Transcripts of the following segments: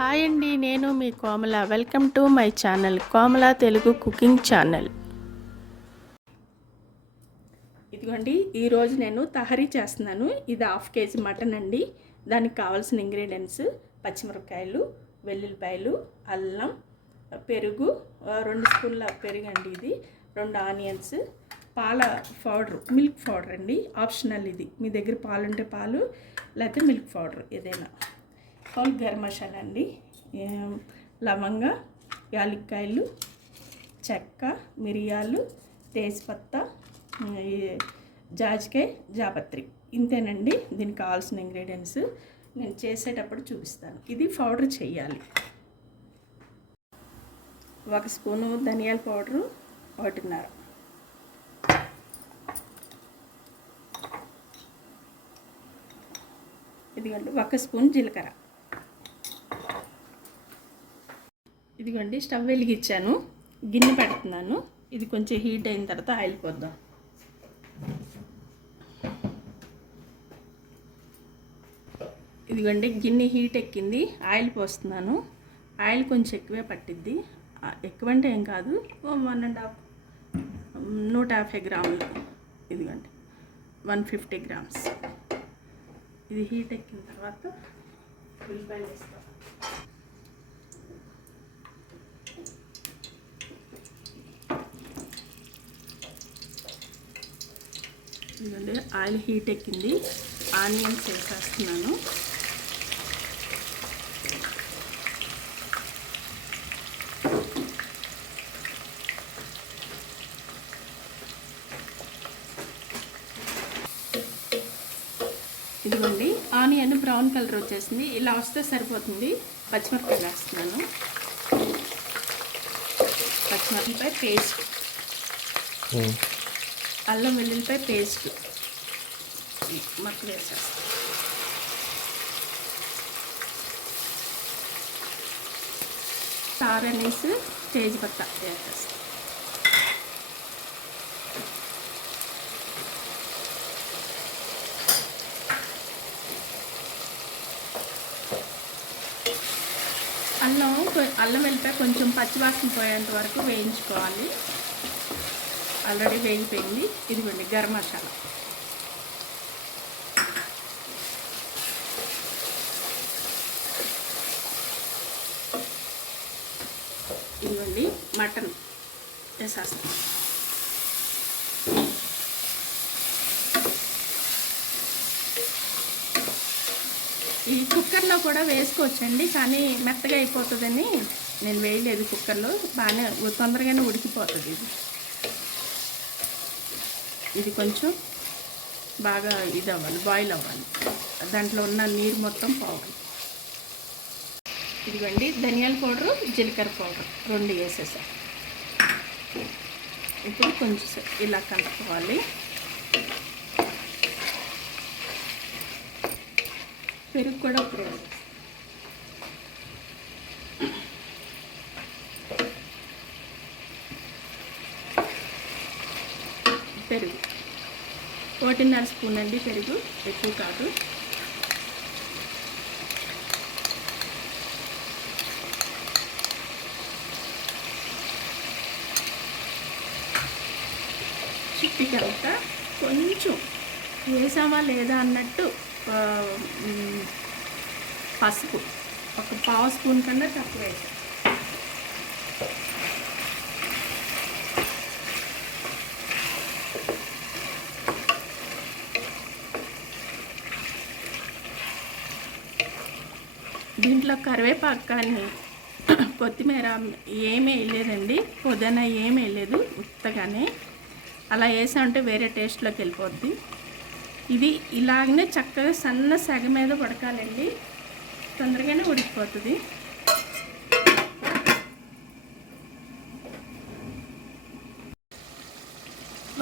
Hi అండి, నేను మీ Komala. Welcome to my channel Komala Telugu cooking channel. ఇదిగోండి, ఈరోజు నేను తహరీ చేస్తున్నాను. ఇది 1/2 కేజీ మటన్ అండి. దానికి కావాల్సిన ఇంగ్రీడియంట్స్: పచ్చిమిరపకాయలు, వెల్లుల్లిపాయలు, అల్లం, పెరుగు, 2 స్పూన్ల పెరుగు అండి, ఇది 2 ఆనియన్స్, పాల పౌడర్, మిల్క్ పౌడర్ అండి, ఆప్షనల్. ఇది మీ దగ్గర పాలు ఉంటే పాలు, లేకపోతే మిల్క్ పౌడర్ ఏదైనా. హోల్ గరం మసాలా అండి, లవంగ, యాలక్కాయలు, చెక్క, మిరియాలు, తేజ్పత్తా, జాజికాయ, జాపత్రి. ఇంతేనండి దీనికి కావాల్సిన ఇంగ్రీడియంట్స్. నేను చేసేటప్పుడు చూపిస్తాను. ఇది పౌడర్ చేయాలి. 1 స్పూను ధనియాల పౌడరు, 1.5. ఇదిగోండి 1 స్పూన్ జీలకర్ర. ఇదిగోండి స్టవ్ వెలిగించాను, గిన్నె పెడుతున్నాను. ఇది కొంచెం హీట్ అయిన తర్వాత ఆయిల్ పోద్దాం. ఇదిగోండి గిన్నె హీట్ ఎక్కింది, ఆయిల్ పోస్తున్నాను. ఆయిల్ కొంచెం ఎక్కువే పట్టిద్ది, ఎక్కువ అంటే ఏం కాదు, 150 గ్రాములు. ఇదిగోండి 150 గ్రామ్స్. ఇది హీట్ ఎక్కిన తర్వాత ఉల్లిపాయలు వేస్తాం. ఇదిగోండి ఆయిల్ హీట్ ఎక్కింది, ఆనియన్స్ వేసేస్తున్నాను. ఇదిగోండి ఆనియన్ బ్రౌన్ కలర్ వచ్చేసింది, ఇలా వస్తే సరిపోతుంది. పచ్చిమిరపకాయలు వేస్తున్నాను. పచ్చిమిరపకాయ పేస్ట్, అల్లం వెల్లుల్లిపాయ పేస్ట్ మొత్తం వేసేస్తాను. స్టార్ అనీస్, తేజ్పత్తా వేసేస్తాను. అల్లం వెల్లిపాయ కొంచెం పచ్చివాసన పోయేంత వరకు వేయించుకోవాలి. ఆల్రెడీ వేగిపోయింది. ఇదిగోండి గరం మసాలా, ఇదిగోండి మటన్ వేసేస్తాం. ఈ కుక్కర్లో కూడా వేసుకోవచ్చండి, కానీ మెత్తగా అయిపోతుందని నేను వేయలేదు కుక్కర్లో. బాగానే తొందరగానే ఉడికిపోతుంది. ఇది కొంచెం బాగా ఇది అవ్వాలి, బాయిల్ అవ్వాలి, దాంట్లో ఉన్న నీరు మొత్తం పోవాలి. ఇదిగోండి ధనియాల పౌడరు, జీలకర్ర పౌడర్ 2 వేసేసా. ఇప్పుడు కొంచెం ఇలా కలుపుకోవాలి. పెరుగు కూడా ఇప్పుడు పెరుగు 1.5 స్పూన్ అండి, పెరుగు ఎక్కువ కాదు. చిట్టికంతా కొంచెం వేసామా లేదా అన్నట్టు పసుపు 1/2 స్పూన్ కన్నా తక్కువ వేసాం. దీంట్లో కరివేపాకు కానీ కొత్తిమీర ఏమీ వేయలేదండి, పుదీనా ఏమీ వేయలేదు, ఉత్తగానే. అలా వేసామంటే వేరే టేస్ట్లోకి వెళ్ళిపోద్ది. ఇది ఇలాగనే చక్కగా సన్న సెగ మీద ఉడకాలండి, తొందరగానే ఉడికిపోతుంది.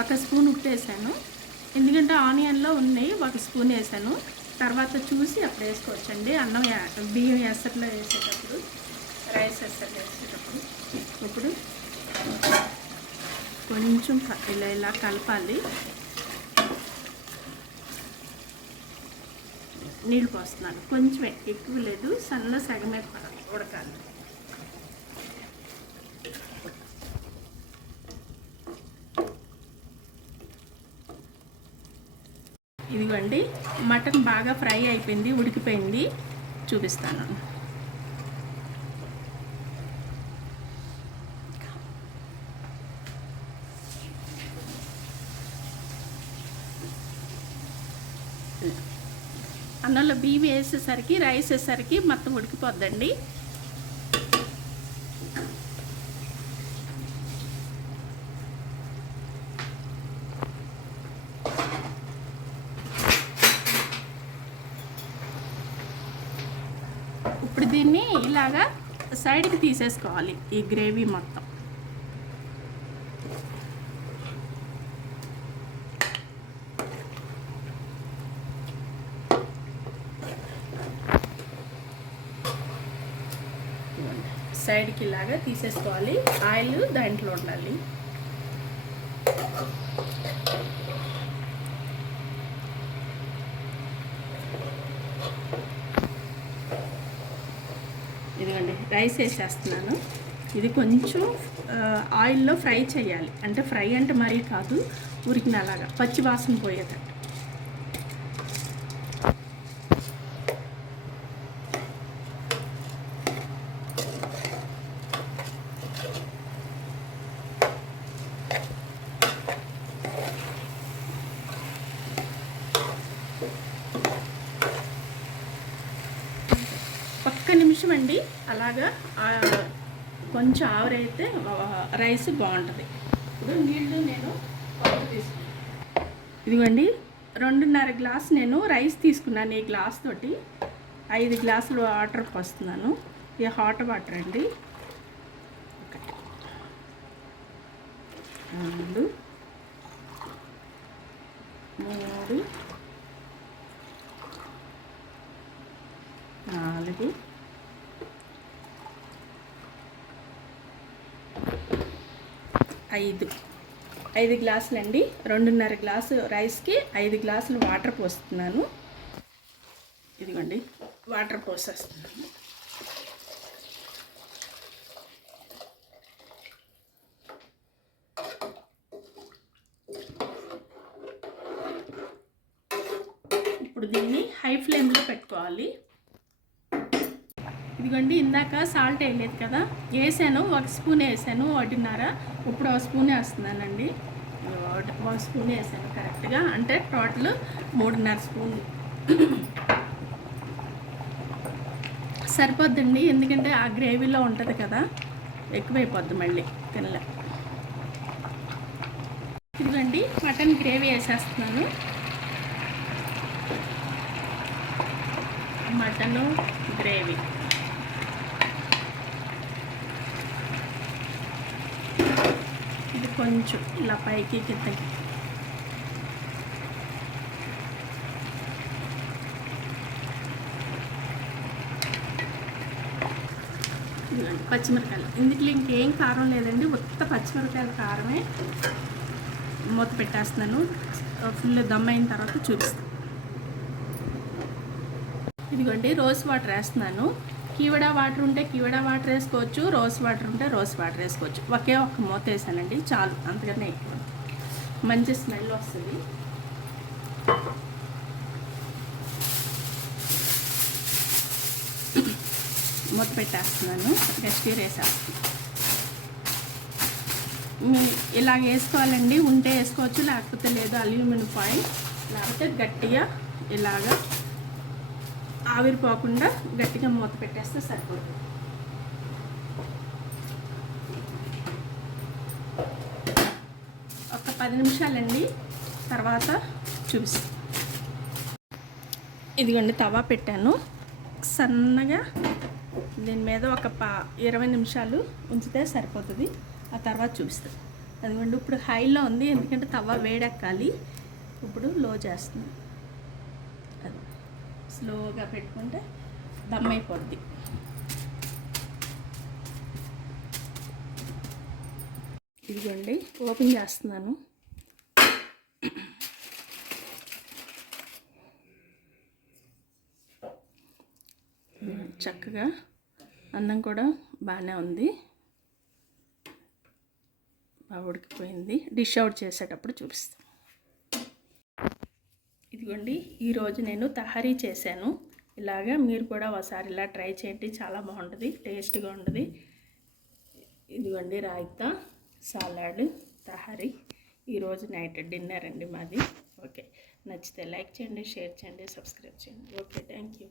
ఒక స్పూన్ ఉప్పు వేసాను, ఎందుకంటే ఆనియన్లో ఉన్నాయి. 1 స్పూన్ వేసాను, తర్వాత చూసి అప్పుడు వేసుకోవచ్చండి. బియ్యం ఎసట్లో వేసేటప్పుడు, రైస్ ఎసట్లో వేసేటప్పుడు. ఇప్పుడు కొంచెం ఇలా కలపాలి. నీళ్ళు పోస్తున్నాను. కొంచెమే, ఎక్కువ లేదు, సన్నలో సగమే ఉడకాలి. ఇదిగోండి మటన్ బాగా ఫ్రై అయిపోయింది, ఉడికిపోయింది, చూపిస్తాను. అన్నంలో బియ్యం వేసేసరికి రైస్ వేసేసరికి మొత్తం ఉడికిపోద్దండి. ఇప్పుడు దీన్ని ఇలాగా సైడ్కి తీసేసుకోవాలి, ఈ గ్రేవీ మొత్తం. సైడ్కి ఇలాగా తీసేసుకోవాలి, ఆయిల్ దాంట్లో ఉండాలి. ఇదిగోండి రైస్ వేసేస్తున్నాను. ఇది కొంచెం ఆయిల్లో ఫ్రై చేయాలి, అంటే ఫ్రై అంటే మరీ కాదు, ఉరికిన అలాగా పచ్చి వాసన పోయేటట్టు. ఒక్క నిమిషం అండి, అలాగా కొంచెం ఆవిరైతే రైస్ బాగుంటుంది. ఇప్పుడు నీళ్ళు నేను తీసుకున్నాను. ఇదిగోండి 2.5 గ్లాస్ నేను రైస్ తీసుకున్నాను. ఈ గ్లాస్ తోటి 5 గ్లాసులు వాటర్ పోస్తున్నాను. ఇది హాట్ వాటర్ అండి. 1 2 3 4 5 గ్లాసులు అండి. 2.5 గ్లాసు రైస్కి 5 గ్లాసులు వాటర్ పోస్తున్నాను. ఇదిగోండి వాటర్ పోసేస్తున్నాను. ఇప్పుడు దీన్ని హై ఫ్లేమ్లో పెట్టుకోవాలి. ఇదిగోండి ఇందాక సాల్ట్ వేయలేదు కదా, వేసాను, 1 స్పూన్ వేసాను, 1.5. ఇప్పుడు 1 స్పూన్ వేస్తున్నానండి. 1 స్పూన్ వేసాను కరెక్ట్గా, అంటే టోటల్ 3.5 స్పూన్ సరిపోద్దండి. ఎందుకంటే ఆ గ్రేవీలో ఉంటుంది కదా, ఎక్కువైపోద్ది మళ్ళీ తినలే. ఇదిగోండి మటన్ గ్రేవీ వేసేస్తున్నాను. మటను గ్రేవీ ఇది కొంచెం ఇలా పైకి కిందకి. పచ్చిమిరకాయలు, ఇందులో ఇంకేం కారం లేదండి, ఉత్త పచ్చిమిరకాయల కారమే. మూత పెట్టేస్తున్నాను, ఫుల్ దమ్ అయిన తర్వాత చూపిస్తాను. ఇదిగోండి రోజ్ వాటర్ వేస్తున్నాను. కీవడా వాటర్ ఉంటే కీవడా వాటర్ వేసుకోవచ్చు, రోజ్ వాటర్ ఉంటే రోజ్ వాటర్ వేసుకోవచ్చు. ఒకే ఒక్క మూత వేసానండి, చాలు, అంతకన్నా ఎక్కువ. మంచి స్మెల్ వస్తుంది. మూత పెట్టేస్తున్నాను, గట్టిగా వేసేస్తున్నాను. ఇలాగ వేసుకోవాలండి, ఉంటే వేసుకోవచ్చు, లేకపోతే లేదు. అల్యూమినియం ఫాయిల్ లేకపోతే గట్టిగా ఇలాగా ఆవిరిపోకుండా గట్టిగా మూత పెట్టేస్తే సరిపోతుంది. ఒక 10 నిమిషాలండి, తర్వాత చూపిస్తాను. ఇదిగోండి తవా పెట్టాను, సన్నగా దీని మీద ఒక 20 నిమిషాలు ఉంచితే సరిపోతుంది. ఆ తర్వాత చూపిస్తాను. అదిగోండి ఇప్పుడు హైలో ఉంది, ఎందుకంటే తవా వేడెక్కాలి. ఇప్పుడు లో చేస్తున్నాను. అది స్లోగా పెట్టుకుంటే దమ్ అయిపోద్ది. ఇదిగోండి ఓపెన్ చేస్తున్నాను. చక్కగా అన్నం కూడా బాగానే ఉంది, బాగా ఉడికిపోయింది. డిష్ అవుట్ చేసేటప్పుడు చూపిస్తాను. ఇదిగోండి, ఈరోజు నేను తహరీ చేశాను. ఇలాగా మీరు కూడా ఒకసారి ఇలా ట్రై చేయండి, చాలా బాగుంటుంది, టేస్ట్గా ఉంటుంది. ఇదిగోండి రాయితా, సాలాడ్, తహరీ ఈరోజు నైట్ డిన్నర్ అండి మాది. ఓకే, నచ్చితే లైక్ చేయండి, షేర్ చేయండి, సబ్స్క్రైబ్ చేయండి. Okay, thank you.